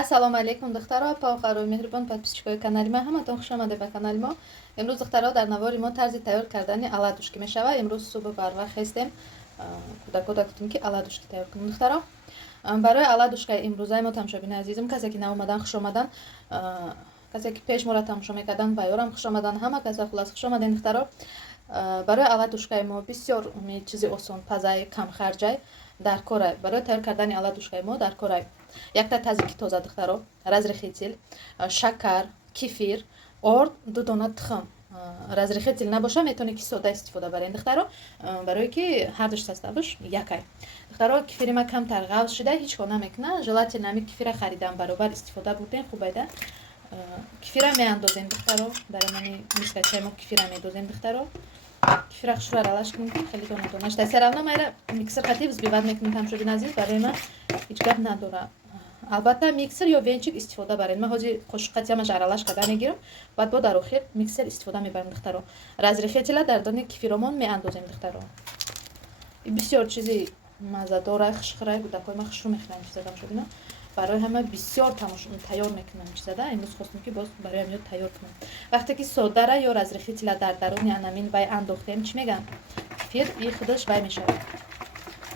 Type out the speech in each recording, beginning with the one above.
ассалому алейкум духтаро, паухаро меҳрибон подписчикои канали ма ҳаматон хуш омадед ба канали мо. имрӯз духтаро дар навори мо тарзи тайёр кардани аладушки мешавад. имрӯз субҳ барвақт хестем кӯдако гуфтем ки аладушки тайёр кунем. духтаро барои аладушкаи имрӯзаи мо тамошобини азизам, касе ки наомадан хуш омадан, касе ки пеш моро тамошо мекардан ба ёрам хуш омадан, ҳама каса хулас хуш омаден. духтаро барои аладушкаи мо бисёр чизи осон, пазаи камхарҷай дар корай. барои тайёр кардани аладушкаи мо дар корай якта тазики тоза духтаро, разрихитил, шакар, кефир, орд, 2 дона тухм. разрихитил набоша метавонед ки сода истифода баред духтаро, барое ки ҳардуш составиш якай. духтаро кефири ма камтар ғавз шуда ҳеҷ кор намекунад. желатин ами кефира харидам баробар истифода бурдем. хубайда кефира меандозем духтаро, дар мани мискачаи мо кефира медозем духтаро. кефира хушро аралаш кунем, хеле дона донаш тасе равно майра миксер хати взбивад мекунем. тамошобин азиз, барои ман ҳеҷ гап надора. албатта миксер ё венчик истифода баред. ман ҳозир қошуқати ҳамаш аралаш карда мегирам, баъд бо дар охир миксер истифода мебарам духтаро. разрихитила дар дони кефиромон меандозем духтаро. бисёр чизи маззадора хушхӯрай кӯдакои ман хушрӯ мехӯранд чиза тамошобина. барои ҳама бисёр тайёр мекунам чизада. имрӯз хостам ки боз бароям ёд тайёр кунам. вақте ки содара ё разрихитила дар даруни анамин вай андохтем, чӣ мегам, кефир и худаш вай мешавад,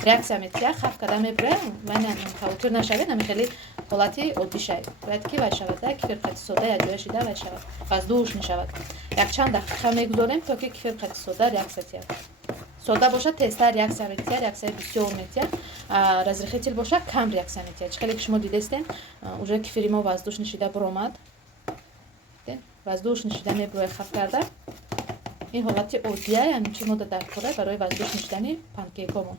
реаксия метия, хаф када мебуре, вай тавотир нашавед, ами хеле ҳолати оддӣ шавад. бояд ки вай шавад, кефир қати сода як ҷоя шида вай шавад, воздуш мешавад. якчанд дақиқа мегузорем то ки кефир қати сода реаксия тия. сода бошад тезтар реаксия метия, реаксияи бисёр метия. разрихитил бошад кам реаксия метия. чӣ хеле ки шумо дидестем, уже кефири мо воздуш нишида буромад. воздуш нишида мебуре хаф карда. ин ҳолати оддия, яъне чӣ мода дар кора барои воздуш нишидани панкейкомон.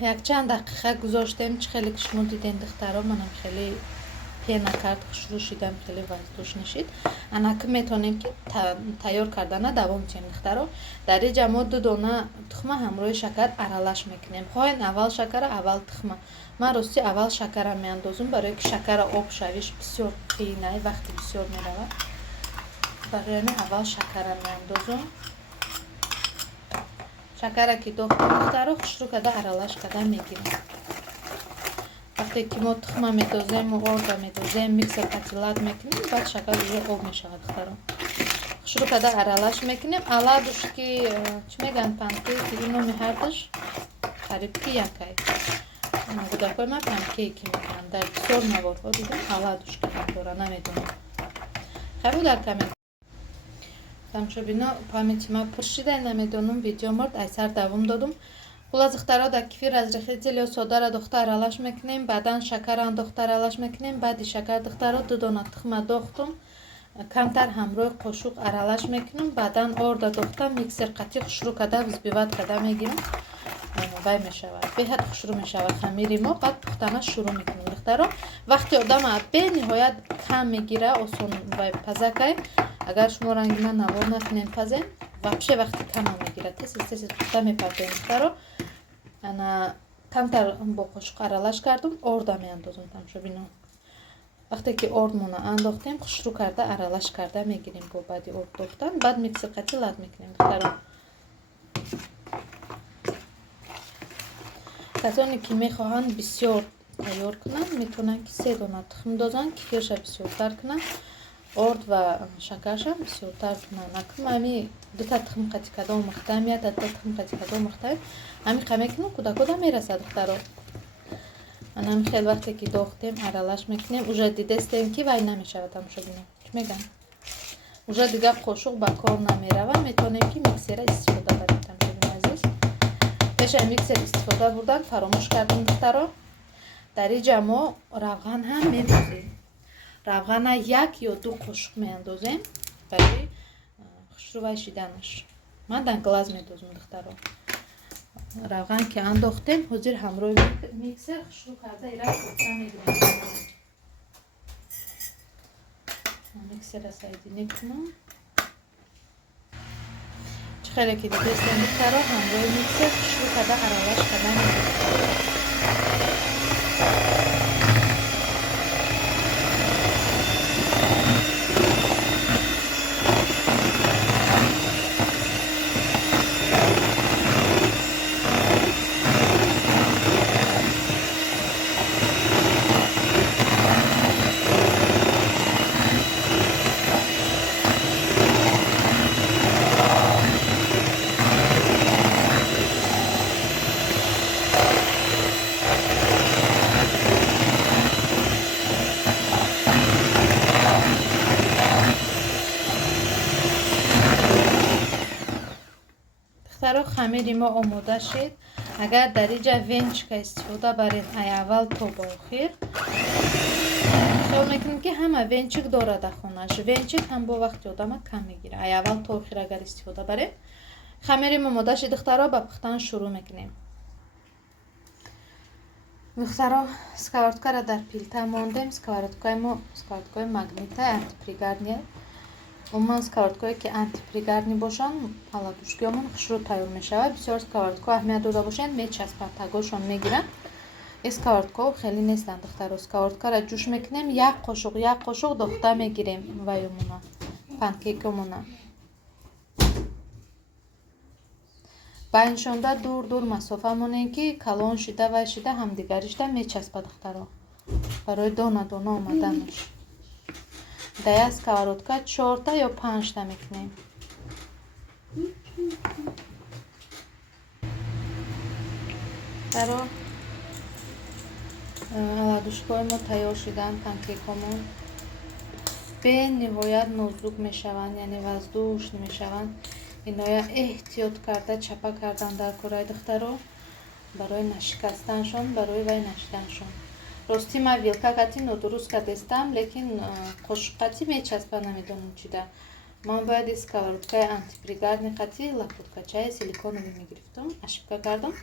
якчанд дақиқа гузоштем. чӣ хеле ки шумо дидем духтаро, манам хеле пена кард, хушрӯ шидам, хеле воздуш нишид. анаки метавонем ки тайёр кардана давом диҳем духтаро. дар инҷа мо 2 дона тухма ҳамроҳи шакар аралаш мекунем. хоҳем аввал шакара, аввал тухма. ман рости аввал шакара меандозам, барое ки шакара об шавиш бисёр қиинай, вақти бисёр меравад. барои ҳамин аввал шакара меандозам. шакара ки дохтем духтаро, хушрӯ када аралаш када мегирем. вақте ки мо тухма медозем, орда медозем, миксер қатилат мекунем, баъд шакар уже об мешавад духтаро. хушрӯ када аралаш мекунем. аладушки чӣ меган, панкейки, ин номи ҳардаш қариб ки якай. кӯдакои ман панкейки мекунанд. дар бисёр наворҳо дидам аладушки дора, намедонам. хайр дар комент тамошобино памяти ман пур шида, намедонам видео морд айсар давом додум. хулас духтаро дар кефир разрихитил ё содара дохта аралаш мекунем, баъдан шакара дохта аралаш мекунем. баъди шакар духтаро 2 дона тухма дохтум, камтар ҳамроҳи қошуқ аралаш мекунам, баъдан орда дохта миксер қати хушрӯ када взбивад када мегирам, вай мешавад, беҳад хушрӯ мешавад хамири мо. баъд пухтана шурӯъ мекунем духтаро. вақти одама бениҳоят кам мегира, осон вай пазакай. агар шумо рангина навор накунем пазем, вообще вақти кама мегира, тез пухта мепардем духтаро. ана камтар бо қошуқ аралаш кардум, орда меандозам тамошобино. вақте ки ордмона андохтем, хушрӯъ карда аралаш карда мегирем бо баъди орд дохтан, баъд миксер қати лад мекунем духтаро. касоне ки мехоҳанд бисёр тайёр кунанд, метавонанд ки 3 дона тухм дозанд, кефирша бисёртар кунанд, орд ва шакарша бисёртар кунанд. акум ами 2 тухм қати када омӯхтаем, я 2 тухм қати када омӯхтаем, ами қа мекунем кӯдакода мерасад духтаро. анам хел вақте ки дохтем аралаш мекунем, уже дидестем ки вай намешавад тамошобино. чӣ мегам, уже дигар қошуқ ба кор намерава, метавонем ки миксера истифода барем тамошобино азиз. пеши миксер истифода бурдан фаромӯш кардем духтаро. дар инҷа мо равған ҳам мендозем. равғана 1 ё 2 қошуқ меандозем барои хушрӯъ шиданаш. ман дар глаз медозам духтаро. равған ки андохтем, ҳозир ҳамроҳи миксер хушрӯъ карда ира пухта мегирем. миксера сайдинӣ кунам. чӣ хеле ки дидестем духтаро, ҳамроҳи миксер хушрӯъ карда аралаш карда мегирем. хамири мо омода шид. Агар дар инҷа венчика истифода баред ай аввал то ба охир. хиёл мекунем ки ҳама венчик дорад дар хонаш. Венчик ҳам бо вақти одама кам мегира. Ай аввал то охир агар истифода баред. Хамири мо омода шид духтаро, ба пухтан шурӯъ мекунем. духтаро, сковородкаро дар пилта мондем. Сковородкаи мо сковородкаи магнита антипригарни. умуман сковородкое ки антипригарни бошанд аладушкиёмон хушрӯ тайёр мешавад. Бисёр сковородко аҳамият дода бошанд мечаспад, тагошон мегиранд. ин сковородко хеле нестанд духтаро. Сковородкаро ҷӯш мекунем, як қошуқ дохта мегирем вайумона панкейкомона. ба иншонда дур масофа монем ки калон шида вай шида ҳамдигаришда мечаспад духтаро. барои дона омаданаш дар як сковородка 4 ё 5 мекунем. даро аладушкои мо тайёр шуданд. панкейкомон бениҳоят нозук мешаванд, яъне воздушн мешаванд. иноя эҳтиёт карда чапа кардан дар кораи духтаро барои нашикастаншон, барои вай нашиданшон. рости ман вилка қати нодуруст кардестам, лекин қошуқ қати мечаспа, намедонам чида. ман бояд ин сковородкаи антипригарни қати лапоткачаи силиконови мегирифтам, ошибка кардам.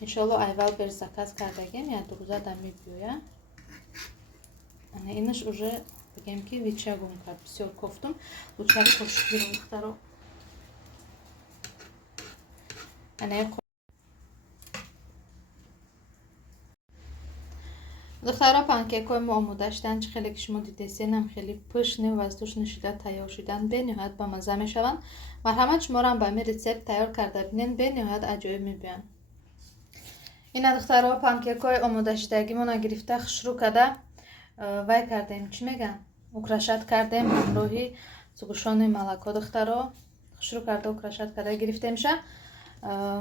иншоалло айвал бер заказ кардагем, як рӯза да мебиёя. инаш уже бигем ки вичагум кард, бисёр кофтум. лучше қошуқ биром духтаро. духтаро, панкейкои мо омода шуданд. чӣ хеле ки шумо дидесенам хеле пишни воздушни шуда тайёр шуданд. бениҳоят ба мазза мешаванд. марҳамат шуморам ба ҳамин рецепт тайёр карда бинед, бениҳоят аҷоиб мебиёянд. ина духтаро, панкейкои омода шудагимона гирифта хушрӯъ карда вай кардем, чӣ мегӯянд, украшат кардем ҳамроҳи зугушони малако. духтаро, хушрӯъ карда украшат карда гирифтемша.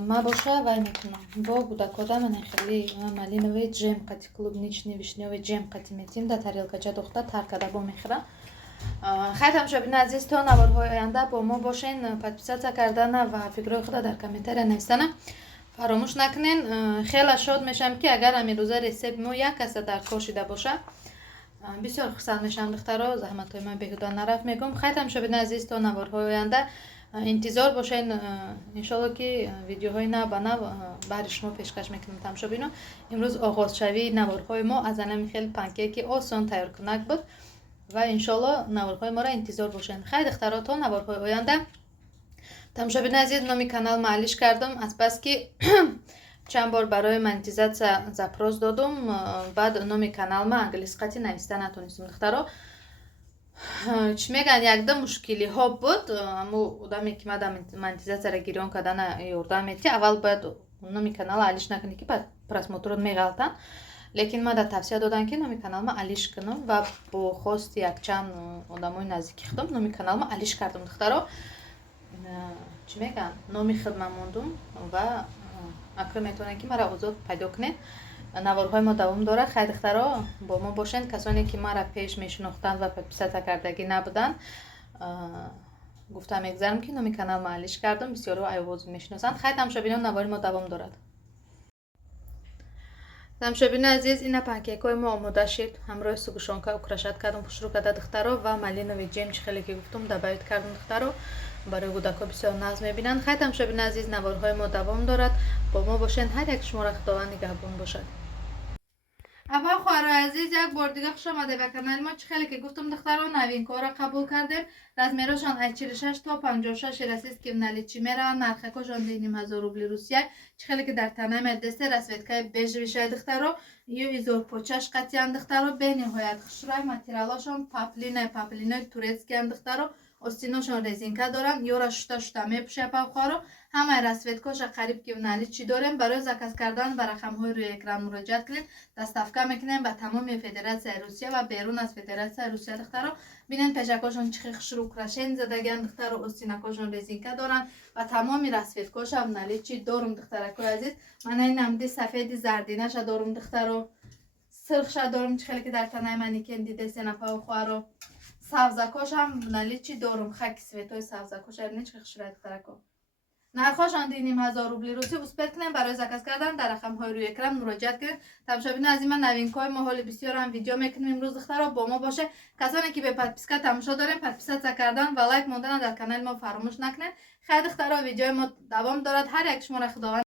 ма боша вай мекунам. бо кӯдакода ман хеле малиновый джем қати, клубничный вишнёвый джем қати метим да тарелкача дохта тар карда бо мехӯрам. хайр тамошобини азиз, то наворҳои оянда бо мо бошен. подписатсия кардана ва фикрҳои худа дар комментария нависана фаромӯш накунен. хеле шод мешавам ки агар ҳамин рӯза рецепт мо як каса дар кор шида боша. бисёр хурсанд мешавам духтаро, заҳматҳои ман беҳуда нарафт мегӯям. хайр тамошобини азиз, то наворҳои оянда интизор бошен. иншоалло ки видеоҳои нав ба нав баҳри шумо пешкаш мекунам. тамошобино, имрӯз оғозшавии наворҳои мо аз анами хел панкейки осон тайёркунак буд ва иншоалло наворҳои моро интизор бошен. хайр духтаро, то наворҳои оянда. тамошобини азиз, номи канал маълиш кардам, азбаски чанд бор барои монетизатсия запрос додум, баъд номи канал ма англисқати нависта натонистам духтаро. чӣ мегӯянд, якда мушкилиҳо буд. аммо одаме ки мада монетизатсияро гирён кардана ёрдам мети, аввал бояд номи канала алиш накунӣ ки просмотрот меғалтанд. лекин мада тавсия додам ки номи каналма алиш кунам ва бо хости якчанд одамои наздики худам номи каналма алиш кардам духтаро. чӣ мегӯянд, номи худам мондум ва акро метавонед ки маро озод пайдо кунед. наворҳои мо давом дорад. хайр духтаро, бо мо бошен. касоне ки маро пеш мешинохтанд ва подписатсия кардагӣ набуданд, гуфта мегзарам ки номи канал маълиш кардам, бисёро айвоз мешиносанд. хайр тамошобинон, навори мо давом дорад. тамошобини азиз, ина панкейкои мо омода шид. ҳамроҳи сугушонка украшат кардам, хушрӯъ карда духтаро ва малинови джем, чӣ хеле ки гуфтум дабавит кардам духтаро. барои кӯдако бисёр назм мебинанд. хайр тамошобини азиз, наворҳои мо давом дорад. бо мо бошен. ҳар як шуморо худованд нигаҳбон бошад. аввал хоҳарои азиз, як бор дига хуш омадед ба канали мо. чӣ хеле ки гуфтум духтаро, новинкаҳоро қабул кардем. размерашон аз 46 то 56 расистки в наличии мераванд. нархакошон 9000 рубли Русия. чӣ хеле ки дар тана медесте расветкаи бежеви шай духтаро, ё изорпочаш қатиян духтаро. бениҳоят хушрӯй. материалашон паплинои турецкиян духтаро. остиношон резинка доранд, ёра шута мепӯшад павхоро. ҳамаи расветкоша қариб ки в наличии дорем. барои заказ кардан ба рақамҳои рӯи экран муроҷиат кунед. доставка мекунем ба тамоми федератсияи Русия ва берун аз федератсияи Русия духтаро. бинед пешакошон чӣ хел хушрӯ украшен задагиян духтаро. остинакошон резинка доранд ва тамоми расветкоша в наличии дорум духтаракои азиз. ман ин амди сафеди зардинаша дорум духтаро. сирхша дорум, чӣ хеле ки дар танаи ман никен дидесена павхоро. савзакошам в наличии дорум. хаки светои савзакоша бинед чӣ хел хушрӯяд духтарако. нархошон диним 1000 рубли руси успет کنیم برای заказ کردن در رقم های روی اکران مراجعت کنید. تماشاگران عزیز من новинкой ما حال بسیار هم ویدیو میکنیم امروز دخترها با ما باشه. کسانی که به подписка تماشا دارین подписаться کردن و لایک موندن در کانال ما فراموش نکنید. خیلی دخترها ویدیو ما دوام دارد. هر یک شما را خداوند